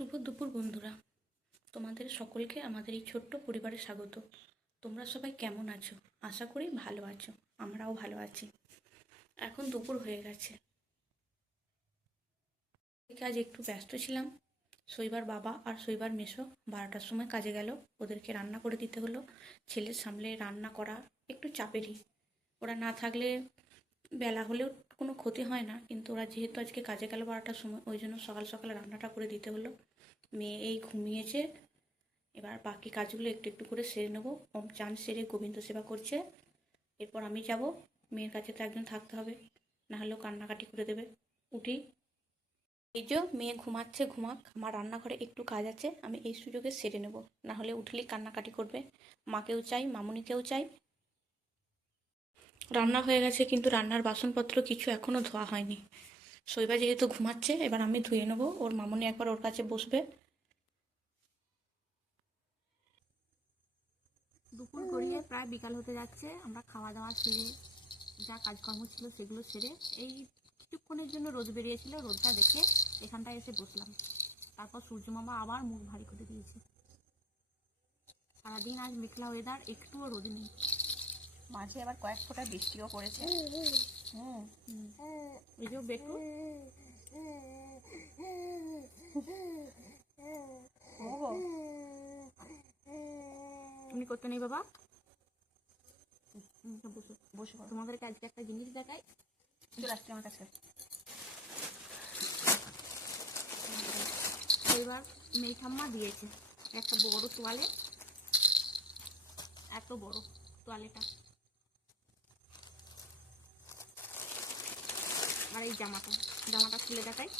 শুভ দুপুর বন্ধুরা, তোমাদের সকলকে আমাদের এই ছোট্ট পরিবারে স্বাগত। তোমরা সবাই কেমন আছো? আশা করি ভালো আছো। আমরাও ভালো আছি। এখন দুপুর হয়ে গেছে, আজ একটু ব্যস্ত ছিলাম। শৈবার বাবা আর শৈবার মেসো 12টার সময় কাজে গেল। ওদেরকে রান্না করে দিতে হলো। ছেলের সামলে রান্না করা একটু চাপেরই। ওরা না থাকলে বেলা হলেও কোনো ক্ষতি হয় না, কিন্তু ওরা যেহেতু আজকে কাজে গেল 12টার সময়, ওই জন্য সকাল সকাল রান্নাটা করে দিতে হলো। মেয়ে এই ঘুমিয়েছে, এবার বাকি কাজগুলো একটু একটু করে সেরে নেবো। চান সেরে গোবিন্দ সেবা করছে, এরপর আমি যাব। মেয়ের কাছে তো একজন থাকতে হবে, না হলেও কান্নাকাটি করে দেবে। উঠি, এই যে মেয়ে ঘুমাচ্ছে, ঘুমাক। আমার রান্নাঘরে একটু কাজ আছে, আমি এই সুযোগে সেরে নেব, না হলে উঠলেই কান্নাকাটি করবে। মাকেও চাই, মামুনিকেও চাই। রান্না হয়ে গেছে, কিন্তু রান্নার বাসনপত্র কিছু এখনও ধোয়া হয়নি। শৈবা যেহেতু ঘুমাচ্ছে, এবার আমি ধুয়ে নেবো। ওর মামুনি একবার ওর কাছে বসবে। দুপুর গড়িয়ে প্রায় বিকাল হতে যাচ্ছে। আমরা খাওয়া দাওয়া সেরে, যা কাজকর্ম ছিল সেগুলো সেরে, এই কিছুক্ষণের জন্য রোদ বেরিয়েছিল, রোদটা দেখে এখানটায় এসে বসলাম। তারপর সূর্যমামা আবার মুখ ভারী করে দিয়েছে। সারাদিন আজ মেঘলা ওয়েদার, একটুও রোদ নেই। মাঝে আবার কয়েক ফোঁটা বৃষ্টিও পড়েছে। এই যে বেটু, তুমি করতে নেই বাবা। বসো বসো, তোমাদেরকে আজকে একটা জিনিস দেখাই। চলে আসছে আমার কাছে। এবার মেয়ে ঠাম্মা দিয়েছে একটা বড় তোয়ালে, এত বড় তোয়ালেটা। আর এই জামাটা খুলে দেখাই।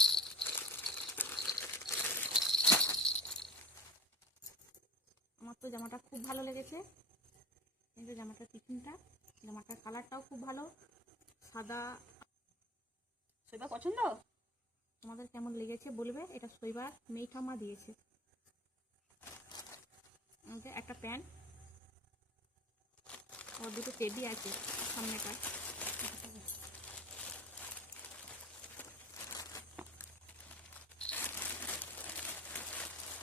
আমার তো জামাটা খুব ভালো লেগেছে, কিন্তু জামাটার টিফিনটা, জামাটার কালারটাও খুব ভালো, সাদা। শৈবা পছন্দ? তোমাদের কেমন লেগেছে বলবে। এটা শৈবার মেয়ে ঠাম্মা দিয়েছে। একটা প্যান্ট, ওর দুটো টেডি আছে সামনেটা।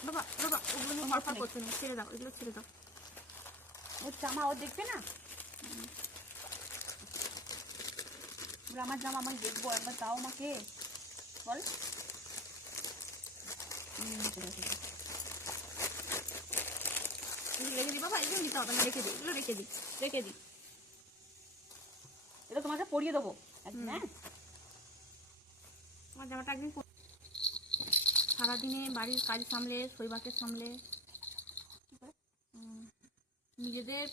বাবা বাবা, ওগুলো নিয়ে মাথা করছে না, ছেড়ে দাও, এগুলো ছেড়ে দাও। ওর জামা ও দেখবে না? আমার জামা আমি দেখবো, একবার দাও আমাকে, বল। রেখে দিই বাবা, এগুলো নিতে হবে না, রেখে দিই, এগুলো রেখে দিই, রেখে দিই। এটা তোমাকে পরিয়ে দেবো একদিন। হ্যাঁ, আমার জামাটা একদিন সারাদিনে বাড়ির কাজ সামলে, শৈবাকে সামলে, নিজেদের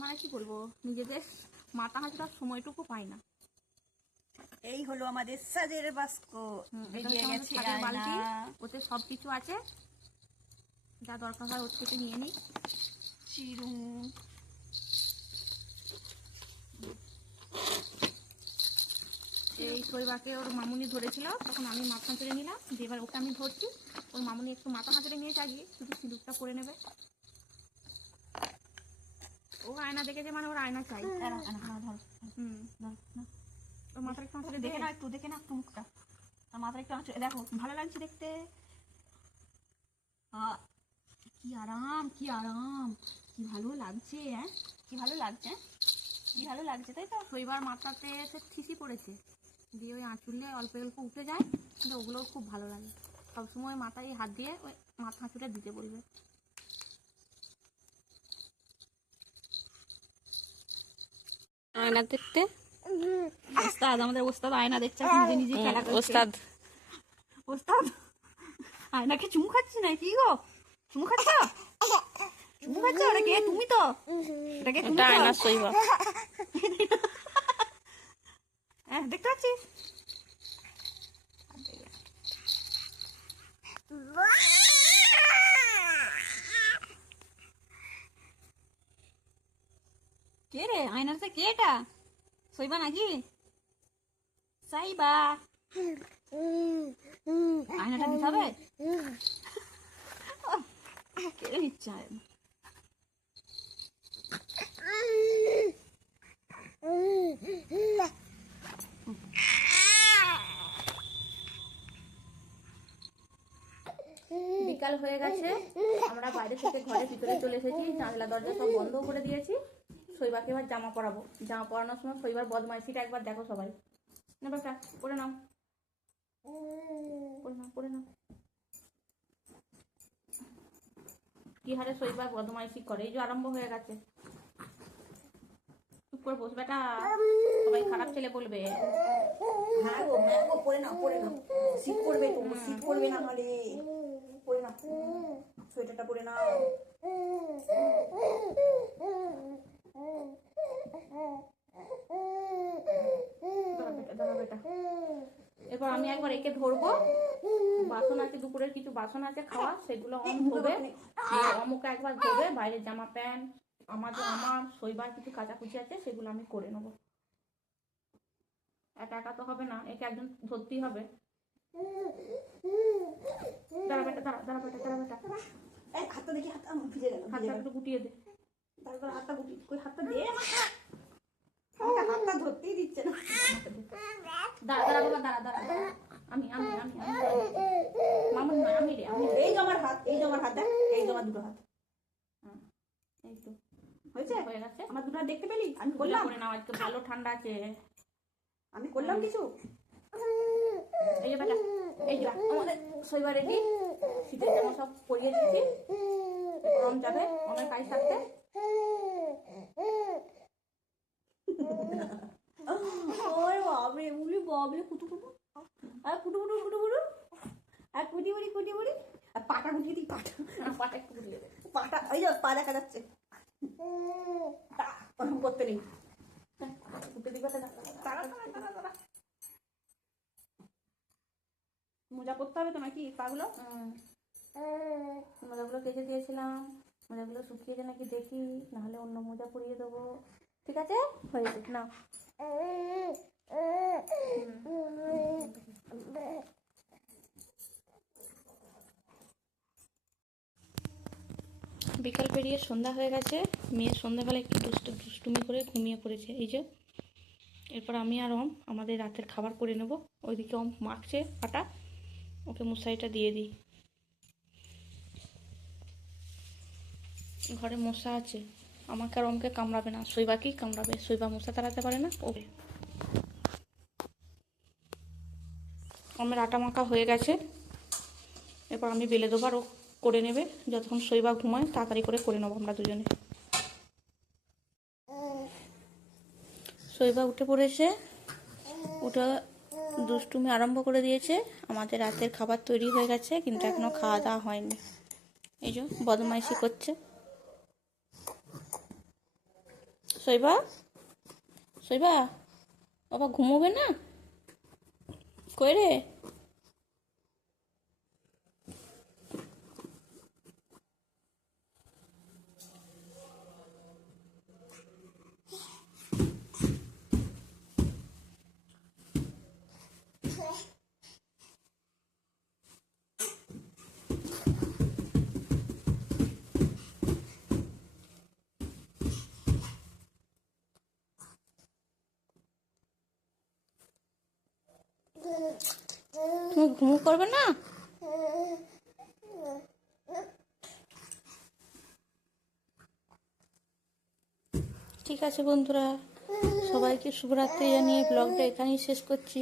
মানে কি বলবো, নিজেদের মাথা হাঁচড়ার সময়টুকু পাই না। এই হলো আমাদের সাজের বাস্ক। বেরিয়ে গেছে বালতি, ওতে সব কিছু আছে, যা দরকার হয় ওর থেকে নিয়ে নিই। চিরুন, এই শৈবাকে ওর মামুনি ধরেছিল, তখন আমি মাথা হাঁচড়ে নিলাম, দিয়ে এবার ওকে আমি ধরছি। ওর মামুনি একটু মাথা হাঁচড়ে নিয়ে চাগিয়ে শুধু সিঁদুরটা করে নেবে। ও আয়না দেখেছে মানে ওর আয়না চাই। ওর মাথার একটু হাঁচড়ে দেখে না, একটু দেখে না একটু মুখটা, আর মাথার একটু আঁচড়ে দেখো, ভালো লাগছে দেখতে। কি আরাম, কি আরাম, কি ভালো লাগছে। হ্যাঁ, কি ভালো লাগছে, কি ভালো লাগছে, তাই তো। শৈবার মাথাতে এসে ঠিসি পড়েছে, দিয়ে ওই আঁচুড়লে অল্প অল্প উঠে যায়, কিন্তু ওগুলোও খুব ভালো লাগে। সবসময় মাথায় হাত দিয়ে ওই মাথা হাঁচুড়ে দিতে বলবে। আয়না দেখতে ওস্তাদ, আমাদের ওস্তাদ আয়না দেখছে, নিজে নিজে খেলা করছে। ওস্তাদ ওস্তাদ আয়নাকে চুমু খাচ্ছি না, কি গো চুমু খাচ্ছ? চুমু খাচ্ছ? ওটা কে? তুমি তো, এটাকে তুমি তো। আয়না শৈবা, হ্যাঁ দেখতে পাচ্ছিস? কে রে আয়নাতে? কে এটা? শৈবা নাকি? সাইবা, আয়নাটা দিতে হবে, কেড়ে নিচ্ছে আয়না। বিকাল হয়ে গেছে, আমরা বাইরে থেকে ঘরের ভিতরে চলে এসেছি, জানলা দরজা সব বন্ধ করে দিয়েছি। শৈবাকে এবার জামা পরাবো। জামা পরানোর সময় শৈবার বদমাইশিটা একবার দেখো সবাই। না বেটা, পরে নাও, পরে নাও, পরে নাও। কি হারে শৈবার বদমাইশি করে, এই যে আরম্ভ হয়ে গেছে। চুপ করে বস বেটা, সবাই খারাপ ছেলে বলবে। হ্যাঁ গো, পরে নাও, পরে নাও, শীত করবে তো, শীত করবে না হলে। পরে নাও, সোয়েটারটা পরে নাও। দাঁড়া বেটা। এরপর আমি একবার একে ধরবো, বাসন আছে, দুপুরের কিছু বাসন আছে খাওয়া, সেগুলো ধোবে। অমুকে একবার ধোবে, বাইরের জামা প্যান্ট আমার শৈবার কিছু কাচাকুচি আছে, সেগুলো আমি করে নেবো। একা একা তো হবে না, একে একজন ধরতেই হবে। দাঁড়া বেটা, দাঁড়া বেটা, দাঁড়া বেটা। হাতটা দেখি, হাতটা ভিজে গেল। হাতটা একটু গুটিয়ে দে। তারপর হাতটা গুটি, কই হাতটা দে আমাকে, হাতটা ধরতেই দিচ্ছে না। দাঁড়া দাঁড়া বাবা, দাঁড়া দাঁড়া। আমি মামুন নয়, আমি রে, আমি। এই যে আমার হাত, এই যে আমার হাত, দেখ, এই যে আমার দুটো হাত। এই তো হয়েছে, হয়ে গেছে। আমার দুটো হাত দেখতে পেলি? আমি করলাম করলাম, করে নাও, আজকে ভালো ঠান্ডা আছে। আমি করলাম কিছু। এই যে বেটা, এই যে আমাদের শৈবার রেডি, শীতের জামা সব পরিয়ে দিচ্ছি। গরম যাবে অনেক কাজ থাকতে। ওরে বাবরে, উলি বাবরে, কুটু কুটু, আর কুটু কুটু কুটু কুটু, আর কুটি বুড়ি কুটি বুড়ি, আর পাটা গুটিয়ে দিই, পাটা, পাটা একটু গুটিয়ে দে। পাটা, ওই যে পা দেখা যাচ্ছে। ওরকম করতে নেই, কুটে দিবা। মোজা পরতে হবে তো নাকি পাগুলো? মোজাগুলো কেচে দিয়েছিলাম, মোজাগুলো শুকিয়েছে নাকি দেখি, নাহলে অন্য মোজা পরিয়ে দেবো। ঠিক আছে, হয়েছে না। বিকাল পেরিয়ে সন্ধ্যা হয়ে গেছে, মেয়ে সন্ধ্যাবেলা একটু দুষ্টুমি করে ঘুমিয়ে পড়েছে। এই যে এরপর আমি আর আমাদের রাতের খাবার করে নেব। ওইদিকে মাখছে আটা, ওকে মশারিটা দিয়ে দিই। ঘরে মশা আছে, আমাকে আর অমকে কামড়াবে না, শৈবাকেই কামড়াবে। শৈবা মশা তাড়াতে পারে না। ওকে আমার আটা মাখা হয়ে গেছে, এরপর আমি বেলে দেবো আর ও করে নেবে। যতক্ষণ শৈবা ঘুমায় তাড়াতাড়ি করে নেবো আমরা দুজনে। শৈবা উঠে পড়েছে, উঠে দুষ্টুমি আরম্ভ করে দিয়েছে। আমাদের রাতের খাবার তৈরি হয়ে গেছে, কিন্তু এখনো খাওয়া দাওয়া হয়নি। এই যে বদমাইশি করছে। শৈবা, শৈবা বাবা ঘুমোবে না? কই রে? তুমি ঘুমো করবে না? ঠিক আছে বন্ধুরা, সবাইকে শুভরাত্রি জানিয়ে ব্লগটা এখানেই শেষ করছি।